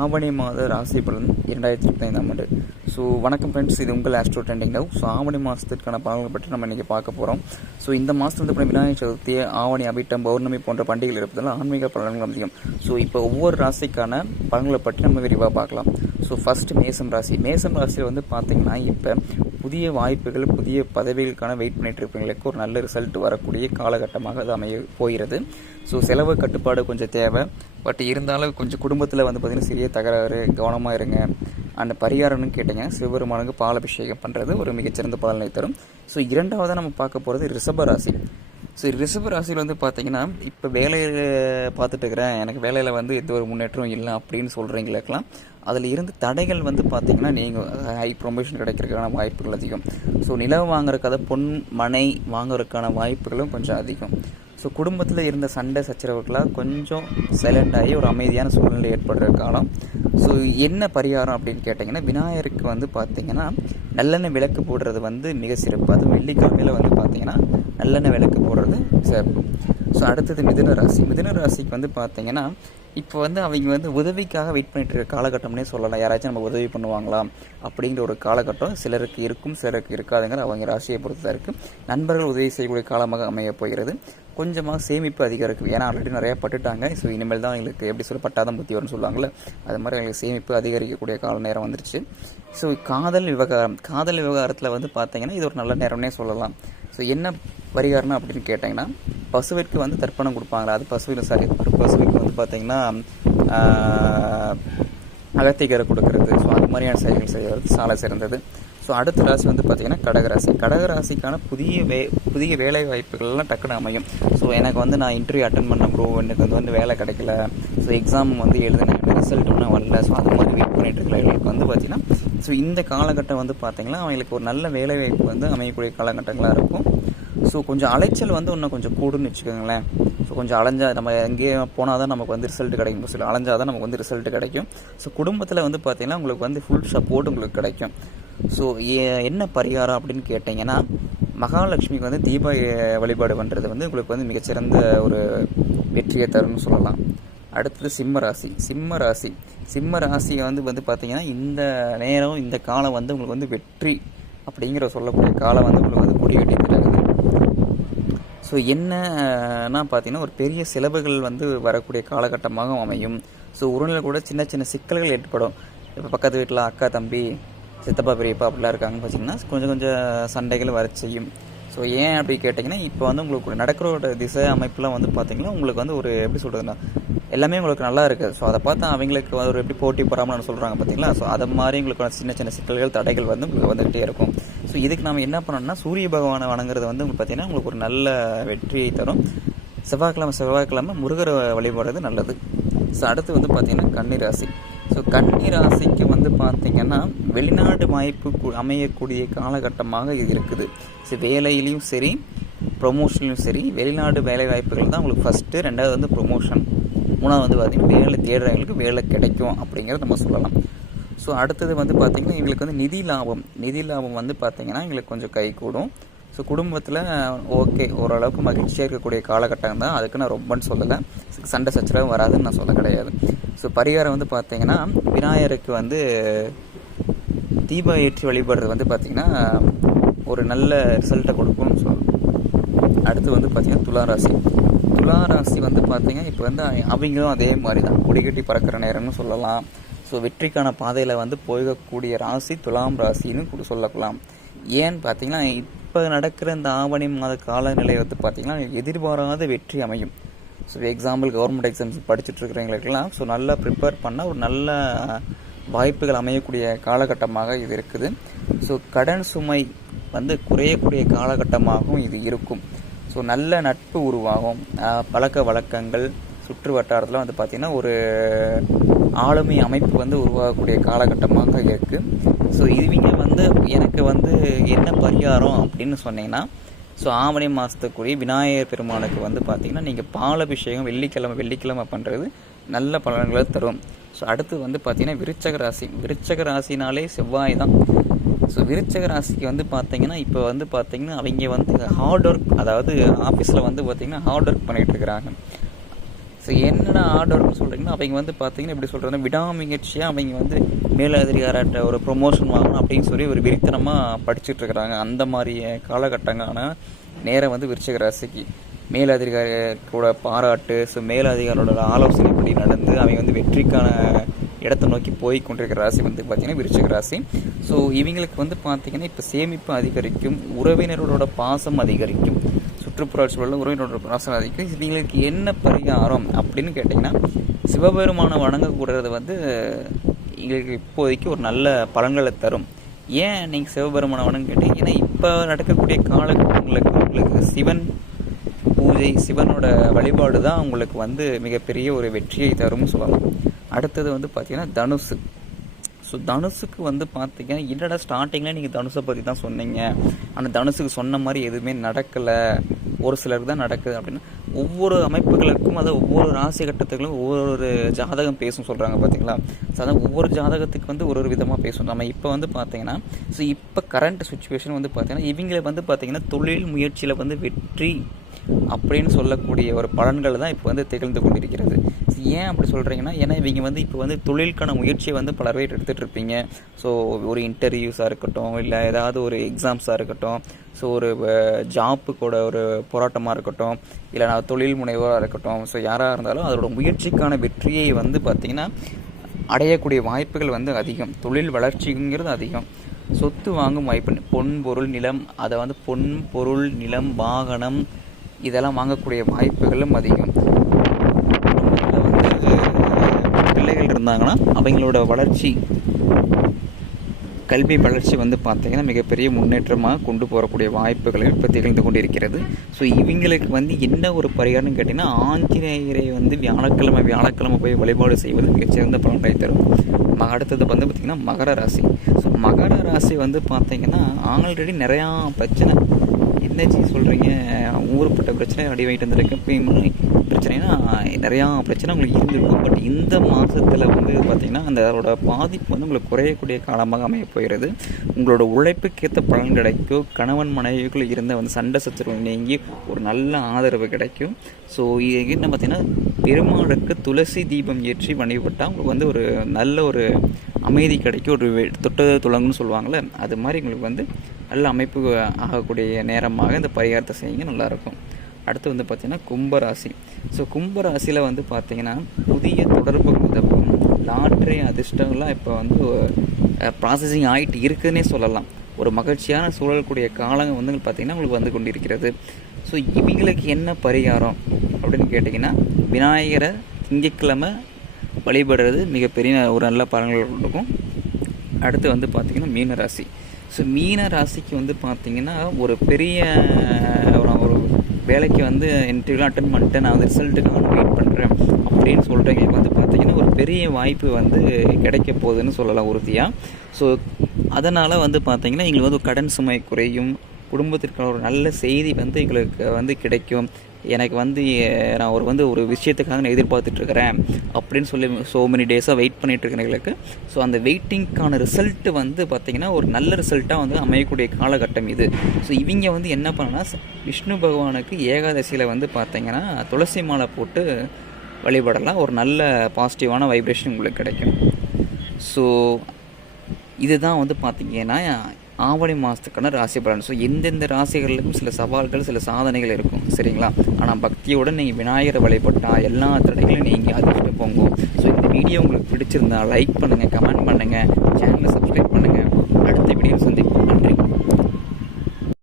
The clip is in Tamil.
ஆவணி மாத ராசி பலன் 2025ஆம் ஆண்டு. வணக்கம் ஃப்ரெண்ட்ஸ், இது உங்கள் ஆஸ்ட்ரோ ட்ரெண்டிங் லவ். ஆவணி மாதத்திற்கான பலன்கள் பற்றி நம்ம இன்றைக்கி பார்க்க போகிறோம். இந்த மாதத்தில் வந்து விநாயகர் சதுர்த்தி, ஆவணி அபிட்டம், பௌர்ணமி போன்ற பண்டிகைகள் இருப்பதால் ஆன்மீக பலன்கள் அதிகம். இப்போ ஒவ்வொரு ராசிக்கான பலன்களை பற்றி நம்ம விரிவாக பார்க்கலாம். ஃபர்ஸ்ட் மேசம் ராசி. மேசம் ராசியில் வந்து பார்த்தீங்கன்னா இப்போ புதிய வாய்ப்புகள், புதிய பதவிகளுக்கான வெயிட் பண்ணிட்டு இருப்பவங்களுக்கு ஒரு நல்ல ரிசல்ட் வரக்கூடிய காலகட்டமாக அது அமைய போகிறது. செலவு கட்டுப்பாடு கொஞ்சம் தேவை. பட் இருந்தாலும் கொஞ்சம் குடும்பத்தில் வந்து பார்த்திங்கன்னா சிறிய தகராறு, கவனமாக இருங்க. அந்த பரிகாரம்னு கேட்டிங்க, சிவபெருமானுக்கு பாலாபிஷேகம் பண்ணுறது ஒரு மிகச்சிறந்த பலனை தரும். இரண்டாவதாக நம்ம பார்க்க போகிறது ரிஷப ராசி. ரிஷப ராசியில் வந்து பார்த்தீங்கன்னா இப்போ வேலையில் பார்த்துட்டு இருக்கிறேன், எனக்கு வேலையில் வந்து எந்த ஒரு முன்னேற்றம் இல்லை அப்படின்னு சொல்கிறீங்களுக்கெல்லாம் அதில் இருந்து தடைகள் வந்து பார்த்திங்கன்னா நீங்கள் ஹை ப்ரொமோஷன் கிடைக்கிறதுக்கான வாய்ப்புகள் அதிகம். நிலம் வாங்குறதுக்காக பொன் மனை வாங்குறதுக்கான வாய்ப்புகளும் கொஞ்சம் அதிகம். குடும்பத்தில் இருந்த சண்டை சச்சரவுகளாக கொஞ்சம் சைலண்ட் ஆகி ஒரு அமைதியான சூழ்நிலை ஏற்படுற காலம். என்ன பரிகாரம் அப்படின்னு கேட்டிங்கன்னா, விநாயகருக்கு வந்து பார்த்திங்கன்னா நல்லெண்ணெய் விளக்கு போடுறது வந்து மிக சிறப்பு. அதுவும் வெள்ளிக்கிழமையில் வந்து பார்த்திங்கன்னா நல்லெண்ணெய் விளக்கு போடுறது சிறப்பு. அடுத்தது மிதுன ராசி. மிதுன ராசிக்கு வந்து பார்த்திங்கன்னா இப்போ வந்து அவங்க வந்து உதவிக்காக வெயிட் பண்ணிட்டு இருக்க காலகட்டம்னே சொல்லலாம். யாராச்சும் நம்ம உதவி பண்ணுவாங்களா அப்படிங்கிற ஒரு காலகட்டம் சிலருக்கு இருக்கும், சிலருக்கு இருக்காதுங்கிற அவங்க ராசியை பொறுத்து தான் இருக்குது. நண்பர்கள் உதவி செய்யக்கூடிய காலமாக அமைய போகிறது. கொஞ்சமாக சேமிப்பு அதிகம் இருக்குது. ஏன்னா ஆல்ரெடி நிறையா பட்டுட்டாங்க. இனிமேல் தான் எங்களுக்கு எப்படி சொல்ல பட்டாதான் புத்தி வரும்னு சொல்லுவாங்கள்ல, அது மாதிரி எங்களுக்கு சேமிப்பு அதிகரிக்கக்கூடிய கால நேரம் வந்துருச்சு. காதல் விவகாரம். காதல் விவகாரத்தில் வந்து பார்த்தீங்கன்னா இது ஒரு நல்ல நேரம்னே சொல்லலாம். என்ன பரிகாரம் அப்படின்னு கேட்டிங்கன்னா, பசுவிற்கு வந்து தர்ப்பணம் கொடுப்பாங்களா, அது பசுவிற்கு வந்து பார்த்தீங்கன்னா அகத்திக்கரை கொடுக்கறது. அது மாதிரியான செயல்கள் செய்வது சாலை சிறந்தது. அடுத்த ராசி வந்து பார்த்திங்கன்னா கடகராசி. கடகராசிக்கான புதிய வேலை வாய்ப்புகள்லாம் டக்குன்னு அமையும். எனக்கு வந்து நான் இன்டர்வியூ அட்டன் பண்ண ப்ரோ, எனக்கு வந்து வேலை கிடைக்கல, எக்ஸாம் வந்து எழுதினேன், ரிசல்ட் ஒன்றும் வரல, அது மாதிரி வெயிட் பண்ணிட்டு இருக்கிறவங்களுக்கு வந்து பார்த்திங்கன்னா இந்த காலகட்டம் வந்து பார்த்திங்கன்னா அவங்களுக்கு ஒரு நல்ல வேலை வாய்ப்பு வந்து அமையக்கூடிய காலகட்டங்களாக இருக்கும். கொஞ்சம் அலைச்சல் வந்து இன்னும் கொஞ்சம் கூடுன்னு வச்சுக்கோங்களேன். கொஞ்சம் அலைஞ்சா நம்ம எங்கேயே போனால் தான் நமக்கு வந்து ரிசல்ட் கிடைக்கும். அலைஞ்சால் தான் நமக்கு வந்து ரிசல்ட் கிடைக்கும். குடும்பத்தில் வந்து பார்த்திங்கன்னா உங்களுக்கு வந்து ஃபுல் சப்போர்ட் உங்களுக்கு கிடைக்கும். என்ன பரிகாரம் அப்படின்னு கேட்டிங்கன்னா, மகாலட்சுமிக்கு வந்து தீப வழிபாடு பண்ணுறது வந்து உங்களுக்கு வந்து மிகச்சிறந்த ஒரு வெற்றியை தரும்னு சொல்லலாம். அடுத்தது சிம்ம ராசி. சிம்ம ராசியை வந்து பார்த்திங்கன்னா இந்த நேரம், இந்த காலம் வந்து உங்களுக்கு வந்து வெற்றி அப்படிங்கிற சொல்லக்கூடிய காலம் வந்து உங்களுக்கு வந்து கொடி கட்டி தருது. என்னன்னா பார்த்தீங்கன்னா ஒரு பெரிய செலவுகள் வந்து வரக்கூடிய காலகட்டமாக அமையும். உறவுல கூட சின்ன சின்ன சிக்கல்கள் ஏற்படும். இப்போ பக்கத்து வீட்டில் அக்கா தம்பி சித்தப்பா பெரியப்பா அப்படிலாம் இருக்காங்கன்னு பார்த்தீங்கன்னா கொஞ்சம் சண்டைகள் வர செய்யும். ஏன் அப்படி கேட்டிங்கன்னா, இப்போ வந்து உங்களுக்கு நடக்கிற திசை அமைப்புலாம் வந்து பார்த்திங்கன்னா உங்களுக்கு வந்து ஒரு எப்படி சொல்கிறதுனா எல்லாமே உங்களுக்கு நல்லா இருக்குது. அதை பார்த்தா அவங்களுக்கு ஒரு எப்படி போட்டி போடாமல் சொல்கிறாங்க பார்த்தீங்களா. அதை மாதிரி உங்களுக்கு சின்ன சின்ன சிக்கல்கள் தடைகள் வந்து உங்களுக்கு வந்துகிட்டே இருக்கும். இதுக்கு நம்ம என்ன பண்ணணும்னா, சூரிய பகவானை வணங்குறது வந்து உங்களுக்கு பார்த்திங்கன்னா உங்களுக்கு ஒரு நல்ல வெற்றியை தரும். செவ்வாய்க்கிழமை முருகரை வழிபடுறது நல்லது. அடுத்து வந்து பார்த்திங்கன்னா கன்னிராசி. கன்னிராசிக்கு வந்து பார்த்திங்கன்னா வெளிநாடு வாய்ப்பு அமையக்கூடிய காலகட்டமாக இது இருக்குது. வேலையிலையும் சரி, ப்ரொமோஷன்லையும் சரி, வெளிநாடு வேலை வாய்ப்புகள் தான் உங்களுக்கு ஃபஸ்ட்டு. ரெண்டாவது வந்து ப்ரொமோஷன், மூணாவது வந்து பார்த்திங்கன்னா வேலை தேடுறவங்களுக்கு வேலை கிடைக்கும் அப்படிங்கிறத நம்ம சொல்லலாம். அடுத்தது வந்து பார்த்திங்கன்னா எங்களுக்கு வந்து நிதி லாபம் வந்து பார்த்திங்கன்னா எங்களுக்கு கொஞ்சம் கை கூடும். குடும்பத்தில் ஓகே ஓரளவுக்கு மகிழ்ச்சியாக இருக்கக்கூடிய காலகட்டம் தான். அதுக்கு நான் ரொம்பன்னு சொல்லலை, சண்டை சச்சரவும் வராதுன்னு நான் சொல்ல கிடையாது. பரிகாரம் வந்து பார்த்திங்கன்னா விநாயகருக்கு வந்து தீபம் ஏற்றி வழிபடுறது வந்து பார்த்திங்கன்னா ஒரு நல்ல ரிசல்ட்டை கொடுக்கும்னு சொல்லலாம். அடுத்து வந்து பார்த்திங்கன்னா துளாராசி வந்து பார்த்திங்கன்னா இப்போ வந்து அவங்களும் அதே மாதிரி தான் கொடிகட்டி பறக்கிற நேரம்னு சொல்லலாம். வெற்றிக்கான பாதையில் வந்து போகக்கூடிய ராசி துலாம் ராசின்னு சொல்லலாம். ஏன்னு பார்த்தீங்கன்னா இப்போ நடக்கிற இந்த ஆவணி மாத காலநிலை வந்து பார்த்திங்கன்னா எதிர்பாராத வெற்றி அமையும். எக்ஸாம்பிள் கவர்மெண்ட் எக்ஸாம்ஸ் படிச்சுட்டு இருக்கிறவங்களுக்கெல்லாம் நல்லா ப்ரிப்பேர் பண்ணால் ஒரு நல்ல வாய்ப்புகள் அமையக்கூடிய காலகட்டமாக இது இருக்குது. கடன் சுமை வந்து குறையக்கூடிய காலகட்டமாகவும் இது இருக்கும். நல்ல நட்பு உருவாகும். பழக்க வழக்கங்கள் சுற்று வட்டாரத்தில் வந்து பார்த்திங்கன்னா ஒரு ஆளுமை அமைப்பு வந்து உருவாகக்கூடிய காலகட்டமாக இருக்குது. இவங்க வந்து எனக்கு வந்து என்ன பரிகாரம் அப்படின்னு சொன்னீங்கன்னா, ஆவணி மாதத்துக்குரிய விநாயகர் பெருமானுக்கு வந்து பார்த்திங்கன்னா நீங்கள் பாலாபிஷேகம் வெள்ளிக்கிழமை பண்ணுறது நல்ல பலன்களை தரும். அடுத்து வந்து பார்த்திங்கன்னா விருச்சக ராசினாலே செவ்வாய் தான். விருச்சக ராசிக்கு வந்து பார்த்திங்கன்னா இப்போ வந்து பார்த்திங்கன்னா அவங்க வந்து ஹார்ட் ஒர்க், அதாவது ஆஃபீஸில் வந்து பார்த்திங்கன்னா ஹார்ட் ஒர்க் பண்ணிகிட்டு இருக்கிறாங்க. ஸோ என்னென்ன ஹார்ட் ஒர்க்னு சொல்கிறீங்கன்னா, அவங்க வந்து பார்த்தீங்கன்னா எப்படி சொல்கிறதுனா விடாமுயற்சியாக அவங்க வந்து மேலதிகாரிட்ட ஒரு ப்ரொமோஷன் வாங்கணும் அப்படின்னு சொல்லி ஒரு வெறித்தனமாக படிச்சுட்டு இருக்கிறாங்க. அந்த மாதிரி காலகட்டங்கான நேரம் வந்து விருச்சிக ராசிக்கு. மேலதிகாரி கூட பாராட்டு, ஸோ மேலதிகாரியோட ஆலோசனைப்படி நடந்து அவங்க வந்து வெற்றிக்கான இடத்தை நோக்கி போய் கொண்டிருக்கிற ராசி வந்து பார்த்திங்கன்னா விருச்சிக ராசி. ஸோ இவங்களுக்கு வந்து பார்த்திங்கன்னா இப்போ சேமிப்பு அதிகரிக்கும், உறவினர்களோட பாசம் அதிகரிக்கும், சுற்றுப்புற சூழலில் உறவினரோட பாசம் அதிகரிக்கும். இவங்களுக்கு என்ன பரிகாரம் அப்படின்னு கேட்டிங்கன்னா, சிவபெருமானை வணங்கக்கூடாது வந்து எங்களுக்கு இப்போதைக்கு ஒரு நல்ல பலன்களை தரும். ஏன் நீங்கள் சிவபெருமானை வணங்க கேட்டீங்கன்னா, இப்போ நடக்கக்கூடிய காலகட்டங்களுக்கு உங்களுக்கு சிவன் பூஜை, சிவனோட வழிபாடு தான் உங்களுக்கு வந்து மிகப்பெரிய ஒரு வெற்றியை தரும்னு சொல்லலாம். அடுத்தது வந்து பார்த்தீங்கன்னா தனுசு. ஸோ தனுசுக்கு வந்து பார்த்தீங்கன்னா, என்னடா ஸ்டார்டிங்கில் நீங்கள் தனுசை பற்றி தான் சொன்னீங்க, ஆனால் தனுசுக்கு சொன்ன மாதிரி எதுவுமே நடக்கலை, ஒரு சிலருக்கு தான் நடக்குது அப்படின்னா, ஒவ்வொரு அமைப்புகளுக்கும் அதை ஒவ்வொரு ராசி கட்டத்துக்கும் ஒவ்வொரு ஜாதகம் பேசும் சொல்கிறாங்க பார்த்தீங்களா. ஸோ அதான் ஒவ்வொரு ஜாதகத்துக்கு வந்து ஒரு விதமாக பேசும். நம்ம இப்போ வந்து பார்த்தீங்கன்னா, ஸோ இப்போ கரண்ட் சுச்சுவேஷன் வந்து பார்த்தீங்கன்னா, இவங்களை வந்து பார்த்தீங்கன்னா தொழில் முயற்சியில் வந்து வெற்றி அப்படின்னு சொல்லக்கூடிய ஒரு பலன்கள் தான் இப்போ வந்து திகழ்ந்து கொண்டிருக்கிறது. ஏன் அப்படி சொல்கிறீங்கன்னா, ஏன்னா இவங்க வந்து இப்போ வந்து தொழிலுக்கான முயற்சியை வந்து பல பேர் எடுத்துகிட்டு இருப்பீங்க. ஸோ ஒரு இன்டர்வியூஸாக இருக்கட்டும், இல்லை ஏதாவது ஒரு எக்ஸாம்ஸாக இருக்கட்டும், ஸோ ஒரு ஜாப்புக்கூட ஒரு போராட்டமாக இருக்கட்டும், இல்லை நான் தொழில் முனைவோராக இருக்கட்டும், ஸோ யாராக இருந்தாலும் அதோட முயற்சிக்கான வெற்றியை வந்து பார்த்திங்கன்னா அடையக்கூடிய வாய்ப்புகள் வந்து அதிகம். தொழில் வளர்ச்சிங்கிறது அதிகம். சொத்து வாங்கும் வாய்ப்பு, பொன் பொருள் நிலம், அதை வந்து பொன் பொருள் நிலம் வாகனம் இதெல்லாம் வாங்கக்கூடிய வாய்ப்புகளும் அதிகம். குடும்பத்தில் வந்து பிள்ளைகள் இருந்தாங்கன்னா அவங்களோட வளர்ச்சி, கல்வி வளர்ச்சி வந்து பார்த்திங்கன்னா மிகப்பெரிய முன்னேற்றமாக கொண்டு போகக்கூடிய வாய்ப்புகளை இப்போ திகழ்ந்து கொண்டு இருக்கிறது. ஸோ இவங்களுக்கு வந்து என்ன ஒரு பரிகாரம்னு கேட்டிங்கன்னா, ஆஞ்சநேயரை வந்து வியாழக்கிழமை போய் வழிபாடு செய்வது மிகச்சிறந்த பலனை தரும். அடுத்தது வந்து பார்த்திங்கன்னா மகர ராசி. ஸோ மகர ராசி வந்து பார்த்திங்கன்னா ஆல்ரெடி நிறையா பிரச்சனை, என்ன சொல்கிறீங்க, ஊருப்பட்ட பிரச்சனை அடி வாங்கிட்டு வந்துருக்கு. பிரச்சனைனா நிறையா பிரச்சனை உங்களுக்கு இருந்திருக்கும். பட் இந்த மாதத்தில் வந்து பார்த்திங்கன்னா அதோட பாதிப்பு வந்து உங்களுக்கு குறையக்கூடிய காலமாக அமைய போகிறது. உங்களோட உழைப்புக்கேற்ற பலன் கிடைக்கும். கணவன் மனைவிக்குள்ளே இருந்த வந்து சண்டை சச்சரவு நீங்கி ஒரு நல்ல ஆதரவு கிடைக்கும். ஸோ இது என்ன பார்த்திங்கன்னா, பெருமாளுக்கு துளசி தீபம் ஏற்றி வழிபட்டால் உங்களுக்கு வந்து ஒரு நல்ல ஒரு அமைதி கிடைக்கும். ஒரு தொட்டது துளங்குன்னு சொல்லுவாங்கள்ல, அது மாதிரி உங்களுக்கு வந்து நல்ல அமைப்பு ஆகக்கூடிய நேரமாக இந்த பரிகாரத்தை செய்யுங்க, நல்லாயிருக்கும். அடுத்து வந்து பார்த்திங்கன்னா கும்பராசி. ஸோ கும்பராசியில் வந்து பார்த்திங்கன்னா புதிய தொடர்பு உதவும், லாட்ரி அதிர்ஷ்டம்லாம் இப்போ வந்து ப்ராசஸிங் ஆகிட்டு இருக்குதுன்னே சொல்லலாம். ஒரு மகிழ்ச்சியான சூழல்கூடிய காலங்கள் வந்து பார்த்திங்கன்னா உங்களுக்கு வந்து கொண்டிருக்கிறது. ஸோ இவங்களுக்கு என்ன பரிகாரம் அப்படின்னு கேட்டிங்கன்னா, விநாயகரை திங்கட்கிழமை வழிபடுறது மிகப்பெரிய ஒரு நல்ல பலன்கள் கொடுக்கும். அடுத்து வந்து பார்த்திங்கன்னா மீனராசி. ஸோ மீன ராசிக்கு வந்து பார்த்திங்கன்னா ஒரு பெரிய ஒரு வேலைக்கு வந்து இன்டர்வியூலாம் அட்டன் பண்ணிட்டு நான் வந்து ரிசல்ட்டுக்காக வெயிட் பண்ணுறேன் அப்படின்னு சொல்கிறவங்க வந்து பார்த்திங்கன்னா ஒரு பெரிய வாய்ப்பு வந்து கிடைக்க போகுதுன்னு சொல்லலாம் உறுதியாக. ஸோ அதனால் வந்து பார்த்திங்கன்னா எங்களுக்கு வந்து கடன் சுமை குறையும், குடும்பத்திற்கான ஒரு நல்ல செய்தி வந்து எங்களுக்கு வந்து கிடைக்கும். எனக்கு வந்து நான் ஒரு விஷயத்துக்காக நான் எதிர்பார்த்துட்ருக்கிறேன் அப்படின்னு சொல்லி மெனி டேஸாக வெயிட் பண்ணிகிட்ருக்கிறவங்களுக்கு ஸோ அந்த வெயிட்டிங்க்கான ரிசல்ட்டு வந்து பார்த்திங்கன்னா ஒரு நல்ல ரிசல்ட்டாக வந்து அமையக்கூடிய காலகட்டம் இது. ஸோ இவங்க வந்து என்ன பண்ணனா, விஷ்ணு பகவானுக்கு ஏகாதசியில் வந்து பார்த்திங்கன்னா துளசி மாலை போட்டு வழிபடலாம். ஒரு நல்ல பாசிட்டிவான வைப்ரேஷன் உங்களுக்கு கிடைக்கும். ஸோ இதுதான் வந்து பார்த்திங்கன்னா ஆவணி மாதத்துக்கான ராசி பலன். ஸோ எந்தெந்த ராசிகளுக்கும் சில சவால்கள், சில சாதனைகள் இருக்கும், சரிங்களா. ஆனால் பக்தியோடு நீங்கள் விநாயகரை வழிபட்டால் எல்லா தடைகளையும் நீங்கள் அதிர்ஷ்டம் போங்கும். ஸோ இந்த வீடியோ உங்களுக்கு பிடிச்சிருந்தா லைக் பண்ணுங்கள், கமெண்ட் பண்ணுங்கள், சேனலை சப்ஸ்கிரைப் பண்ணுங்கள்.